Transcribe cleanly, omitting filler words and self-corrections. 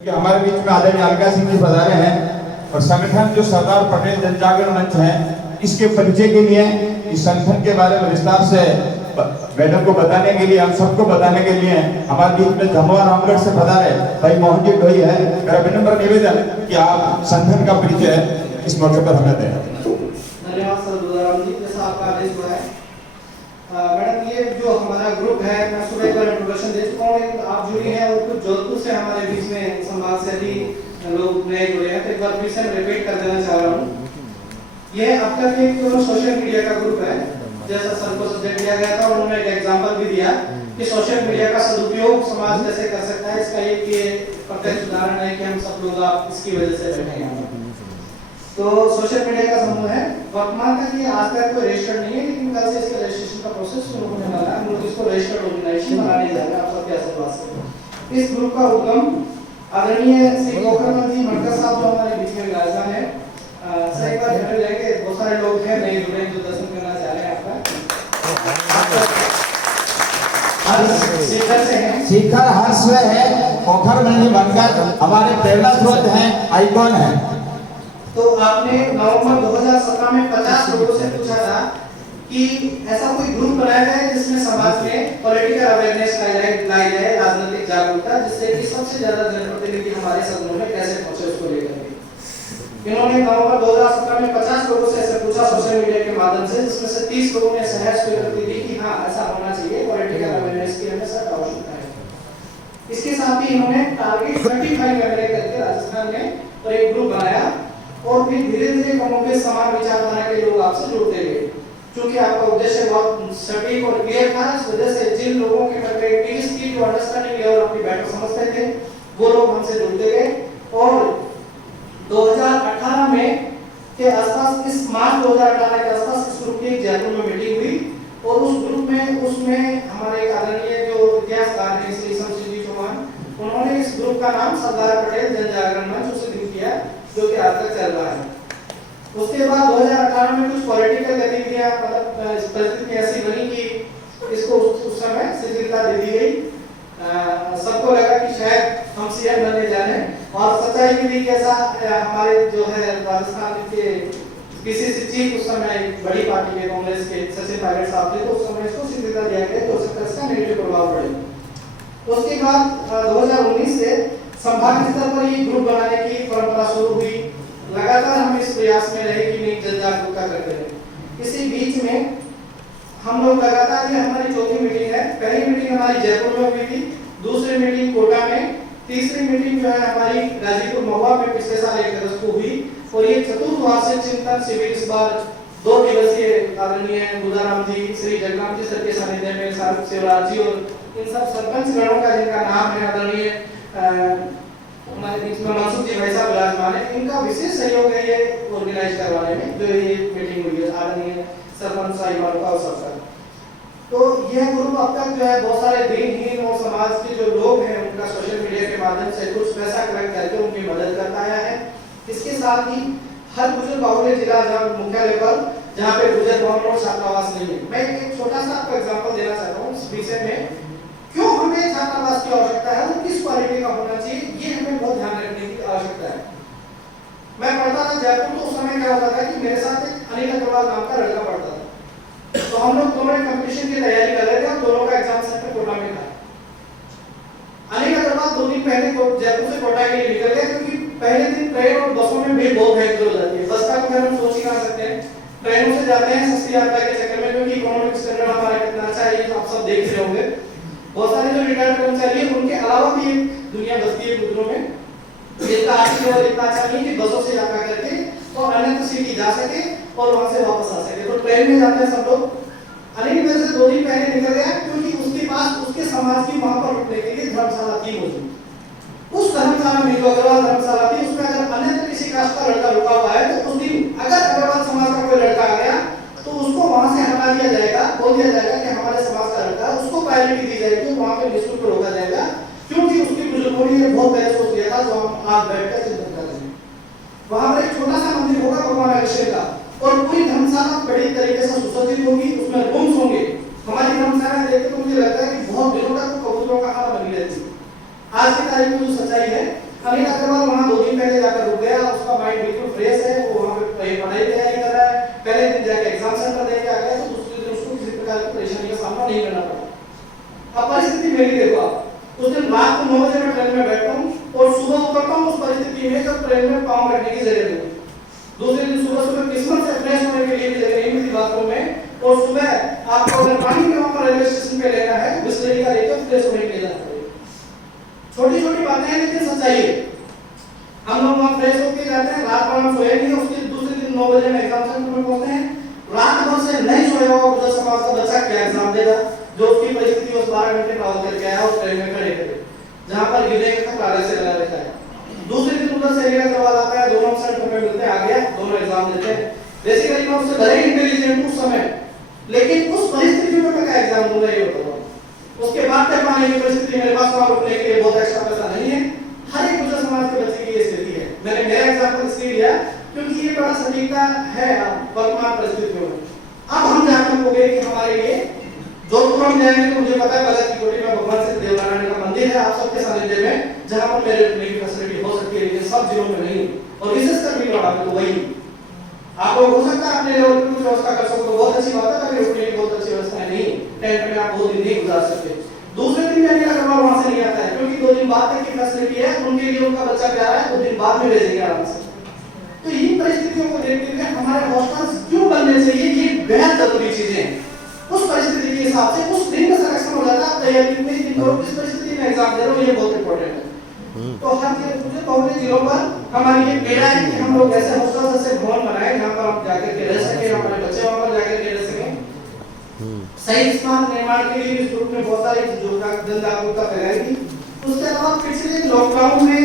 कि हमारे बीच में आदरणीय अलका सिंह जी पधारे हैं और संगठन जो सरदार पटेल जन जागरण मंच है इसके परिचय के लिए इस संगठन के बारे में विस्तार से मैडम को बताने के लिए हम सबको बताने के लिए हमारे बीच में धमवा रामगढ़ से पधारे भाई मोहन जी ढोई है। मेरा विनम्र निवेदन कि आप संगठन का परिचय इस मौके पर हमें दें। धन्यवाद सर दुलाराम जी, जैसा आपका आदेश हुआ है। मैडम ये जो हमारा ग्रुप है मैं सुबह का इंट्रोडक्शन दे चुका हूँ, आप जुड़ी हैं और कुछ जोधपुर से हमारे बीच में संवाद से भी लोग नए जुड़े हैं, तो एक बार फिर से रिपीट कर देना चाह रहा हूँ। ये अब तक एक सोशल मीडिया का ग्रुप है, जैसा सर को सब्जेक्ट दिया गया था उन्होंने एक एग्जांपल भी दिया कि सोशल मीडिया का सदुपयोग समाज कैसे कर सकता है। इसका एक ये प्रत्यक्ष उदाहरण है कि हम सब लोग आप इसकी वजह से बैठे हैं। तो सोशल मीडिया का समूह है, वर्तमान तक ये आज तक कोई रजिस्टर्ड नहीं है, लेकिन कल से इसका रजिस्ट्रेशन का प्रोसेस शुरू होने वाला है। हम लोग इसको रजिस्टर्ड ऑर्गेनाइजेशन बनाने जा रहे हैं आप सबके आशीर्वाद से। इस ग्रुप का उद्गम आदरणीय श्री गोखरमल जी मटकर साहब जो हमारे बीच में विराजमान है, सही बात ध्यान रखेंगे, बहुत सारे लोग हैं नए जुड़े जो दर्शन करना चाह रहे हैं आपका। शिखर हर्ष है, गोखरमल जी बनकर हमारे प्रेरणा स्रोत हैं, आइकॉन है। तो आपने नवंबर 2017 में 50 लोगों से पूछा था कि ऐसा कोई ग्रुप बनाया जाए जिसमें समाज में पॉलिटिकल अवेयरनेस लाई जाए, राजनीतिक जागरूकता, जिससे कि सबसे ज्यादा जनप्रतिनिधि हमारे सदनों में कैसे पहुंचे उसको लेकर के। इन्होंने नवंबर 2017 में 50 लोगों से ऐसा पूछा सोशल मीडिया के माध्यम से, जिसमें से 30 लोगों ने सहर्ष स्वीकृति दी कि हाँ ऐसा होना चाहिए, पॉलिटिकल अवेयरनेस की हमें सख्त आवश्यकता है। इसके साथ ही इन्होंने टारगेट 35 एमएलए करके राजस्थान में और एक ग्रुप बनाया और फिर धीरे-धीरे कमोबेश समान विचारधारा के लोग आपसे जुड़ते गए। क्योंकि आपका उद्देश्य बहुत सटीक और क्लियर था, इस वजह से जिन लोगों के परस्पेक्टिव्स की जो अंडरस्टैंडिंग लेवल अपनी बैठक समझते थे वो लोग हमसे जुड़ते गए। और 2018 में के आसपास, इस मार्च 2018 के आसपास इस ग्रुप की जयपुर में मीटिंग हुई और उस ग्रुप में उसमें हमारे आदरणीय जो इतिहासकार हैं श्री शमशेर जी चौहान, उन्होंने इस ग्रुप का नाम सरदार पटेल जन जागरण मंच उसे दी किया, जो कि आज तक चल रहा है। उसके बाद 2018 में कुछ पॉलिटिकल गतिविधियां मतलब परिस्थिति ऐसी बनी कि इसको उस समय शिथिलता दे दी गई। सबको लगा कि शायद हम सीएम बनने जा रहे हैं और सच्चाई की भी कैसा हमारे जो है राजस्थान के पीसीसी चीफ उस समय एक बड़ी पार्टी के कांग्रेस के सचिन पायलट साहब थे, तो उस समय इसको शिथिलता दिया गया तो उसका इसका नेगेटिव प्रभाव पड़े। उसके बाद 2019 से संभाग स्तर पर ये ग्रुप बनाने की परंपरा शुरू हुई। लगातार हम इस प्रयास में रहे कि नहीं जन जागरूकता करते रहे। इसी बीच में हम लोग लगातार, ये हमारी चौथी मीटिंग है। पहली मीटिंग हमारी जयपुर में हुई थी, दूसरी मीटिंग कोटा में, तीसरी मीटिंग जो है हमारी गाजीपुर महुआ में पिछले साल 1 अगस्त को हुई। और ये चतुर्थ वार्षिक चिंतन शिविर इस बार 2 दिवसीय आदरणीय दुलाराम जी, श्री जगन्नाथ जी सर के सानिध्य में शिवराज जी और इन सब सरपंच गणों का जिनका नाम है आदरणीय हमारे बीच में मनसुख जी भाई साहब विराजमान है, इनका विशेष सहयोग है ये ऑर्गेनाइज करवाने में, जो ये मीटिंग हुई है आदरणीय सरपंच साहिबान का अवसर पर। तो यह ग्रुप अब तक जो है बहुत सारे दीनहीन और समाज के जो लोग हैं उनका सोशल मीडिया के माध्यम से कुछ पैसा कलेक्ट करके उनकी मदद करता आया है। इसके साथ ही हर गुजर बाहुल्य जिला जहाँ मुख्यालय पर जहाँ पे गुजर भवन और छात्रावास नहीं है, मैं एक छोटा सा आपको एग्जाम्पल देना चाहता हूँ इस विषय में, क्यों हमें छात्रावास की आवश्यकता है और किस क्वालिटी का होना चाहिए, ये हमें बहुत ध्यान रखने की आवश्यकता है। मैं पढ़ता था जयपुर, तो उस समय क्या होता था कि मेरे साथ एक अनिल अग्रवाल नाम का लड़का पढ़ता था, तो हम लोग दोनों कंपटीशन की तैयारी कर रहे थे और दोनों का एग्जाम सेंटर कोटा में था। अनिल अग्रवाल 2 दिन पहले जयपुर से कोटा के लिए निकल गया, क्योंकि पहले दिन ट्रेन और बसों में भीड़ बहुत भयंकर हो जाती है। बस का तो हम सोच ही कहा सकते हैं, ट्रेनों से जाते हैं सस्ती यात्रा के चक्कर में, क्योंकि इकोनॉमिक स्टैंडर्ड हमारा कितना अच्छा है ये आप सब देख रहे होंगे। बहुत सारे जो रिटायर्ड कर्मचारी हैं उनके अलावा भी दुनिया बसती है गुजरों में, जिनका आर्थिक लेवल इतना अच्छा नहीं कि बसों से यात्रा करके और अन्य सिटी जा सके और वहां से वापस आ सके, तो ट्रेन में जाते हैं सब लोग। अनिल मेरे से 2 दिन पहले निकल गया, क्योंकि उसके पास उसके समाज की वहां पर रुकने के लिए धर्मशाला थी मौजूद। उस धर्मशाला में जो अग्रवाल धर्मशाला थी उसमें अगर अन्य किसी कास्ट का लड़का रुका हुआ है तो उस दिन अगर अग्रवाल समाज का कोई लड़का आ गया तो उसको वहां से हटा दिया जाएगा, बोल दिया जाएगा कि हमारे समाज का लड़का, उसको प्रायोरिटी दी जाएगी, वहां पे निःशुल्क रोका जाएगा, क्योंकि उसकी बुजुर्गों ने बहुत पहले सोच लिया था, जो हम आज बैठकर चिंतन कर रहे हैं। वहां पर एक छोटा सा मंदिर होगा भगवान अगस्त्य का, और पूरी धर्मशाला बड़ी तरीके से सुसज्जित होगी, उसमें रूम्स होंगे। हमारी धर्मशाला देख के तो मुझे लगता है कि बहुत दिनों तक कबूतरों का हाल बनी रहती है। आज की तारीख में जो सच्चाई है अनिल अग्रवाल वहाँ 2 दिन पहले जाकर रुक गया, उसका माइंड बिल्कुल फ्रेश है, वो वहाँ पे पढ़ाई तैयारी कर रहा है, पहले दिन जाके एग्जाम सेंटर देके आ गया, तो दूसरे दिन उसको किसी प्रकार की परेशानी का सामना नहीं करना पड़ा। अब परिस्थिति मेरी देखो आप, उस दिन रात को 9 बजे मैं ट्रेन में बैठता हूँ और सुबह उतरता हूँ उस परिस्थिति में जब ट्रेन में पाँव रखने की जगह नहीं। दूसरे दिन सुबह किस्मत से फ्रेश होने के लिए जगह नहीं मिलती बाथरूम में, और सुबह आपको अगर पानी भी वहाँ पर रेलवे स्टेशन पे लेना है, बिस्लरी का लेकर फ्रेश होने के लिए जाना पड़ेगा। छोटी छोटी बातें हैं लेकिन सच्चाई है। हम लोग वहाँ फ्रेश होकर जाते हैं, रात भर हम सोए नहीं, उसके दूसरे दिन 9 बजे में एग्जाम सेंटर में पहुंचते हैं, रात भर से नहीं सोया हुआ उधर समाज का बच्चा क्या एग्जाम देगा, जो उसकी परिस्थिति उस 12 घंटे ट्रैवल करके आया उस ट्रेन में खड़े खड़े, जहाँ पर गिरने का खतरा से लगा रहता है। दूसरे दिन उधर से एरिया सवाल आता है, दोनों सेंटर में मिलते हैं, आ गया, दोनों एग्जाम देते हैं। बेसिकली मैं उससे भले इंटेलिजेंट उस समय, लेकिन उस परिस्थिति में मैं क्या एग्जाम दूंगा ये बताओ। उसके बाद तक पाने की परिस्थिति मेरे पास वहां रुकने के लिए बहुत एक्स्ट्रा पैसा नहीं है। हर एक गुजर समाज के बच्चे की ये स्थिति है। मैंने मेरा एग्जाम्पल इसलिए लिया क्योंकि ये बड़ा सटीकता है वर्तमान परिस्थितियों में। अब हम जानते होंगे कि हमारे लिए जोधपुर हम जाएंगे तो मुझे पता है बालाजी की कोठी में भगवान श्री देवनारायण का मंदिर है आप सबके सानिध्य में, जहां पर मेरे रुकने की फैसिलिटी हो सकती है, लेकिन सब जिलों में नहीं, और विशेषकर भीलवाड़ा में तो वही। आप लोग हो सकता है अपने लेवल पर कुछ व्यवस्था कर सको तो बहुत अच्छी बात है, लेकिन रुकने की बहुत अच्छी व्यवस्था नहीं, टेंट में आप 2 दिन नहीं गुजार सकते। दूसरे दिन भी अनिल अग्रवाल वहां से नहीं आता है क्योंकि 2 दिन बाद तक की फैसिलिटी है, उनके लिए उनका बच्चा प्यारा है, 2 दिन बाद में भेजेंगे आराम से। तो इन परिस्थितियों को देखते हुए हमारे हॉस्टल्स क्यों बनने चाहिए, ये बेहद जरूरी चीजें हैं। उस परिस्थिति के हिसाब से उस दिन का सिलेक्शन हो जाता है, तैयारी कितने दिन करो, किस परिस्थिति में एग्जाम दे रहे हो, ये बहुत इंपॉर्टेंट है। तो हर चीज पहले जिलों पर हमारी ये बेड़ा है कि हम लोग ऐसे हॉस्टल ऐसे भवन बनाए जहाँ पर आप जाकर के रह सके, हमारे बच्चे वहाँ पर जाकर के रह सकें। सही स्थान निर्माण के लिए इस ग्रुप में बहुत सारी जन जागरूकता फैलाई थी। उसके अलावा पिछले लॉकडाउन में